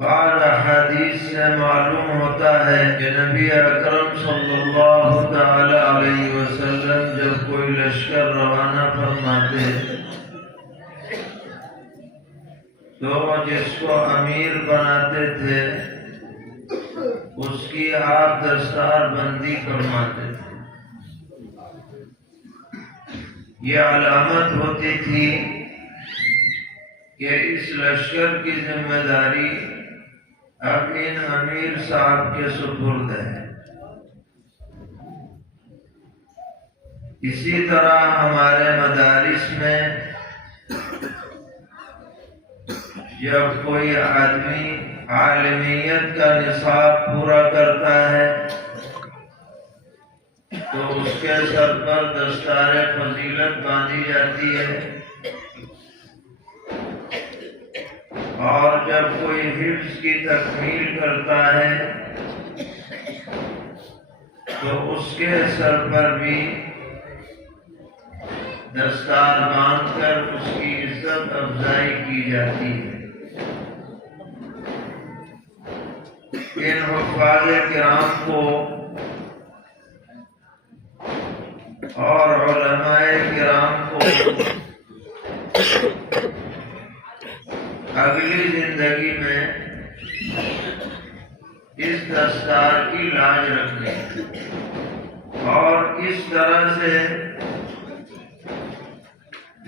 بعض احادیث سے معلوم ہوتا ہے کہ نبی اکرم صلی اللہ تعالی علیہ وسلم جب کوئی لشکر روانہ فرماتے تو جس کو امیر بناتے تھے اس کی آپ دستار بندی فرماتے تھے۔ یہ علامت ہوتی تھی کہ اس لشکر کی ذمہ داری اب ان امیر صاحب کے سپرد ہے۔ اسی طرح ہمارے مدارس میں جب کوئی آدمی عالمیت کا نصاب پورا کرتا ہے تو اس کے سر پر دستار فضیلت باندھی جاتی ہے، اور جب کوئی حفظ کی تکمیل کرتا ہے تو اس کے سر پر بھی دستار باندھ کر اس کی عزت افزائی کی جاتی ہے۔ ان حفاظ کرام کو اور علماء کرام کو اگلی زندگی میں اس دستار کی لاج رکھنی اور اس طرح سے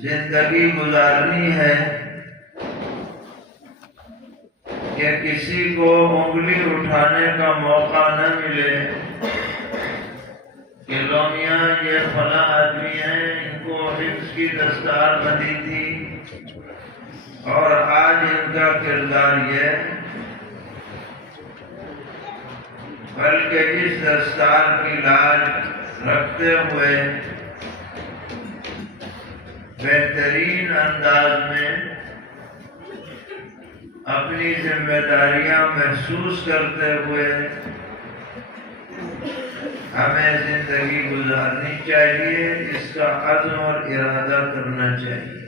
زندگی گزارنی ہے کہ کسی کو انگلی اٹھانے کا موقع نہ ملے کہ لو میاں یہ فلاں آدمی ہیں، ان کو حفظ کی دستار بندھی تھی اور آج ان کا کردار یہ، بلکہ اس دستار کی لاج رکھتے ہوئے بہترین انداز میں اپنی ذمہ داریاں محسوس کرتے ہوئے ہمیں زندگی گزارنی چاہیے، اس کا عزم اور ارادہ کرنا چاہیے۔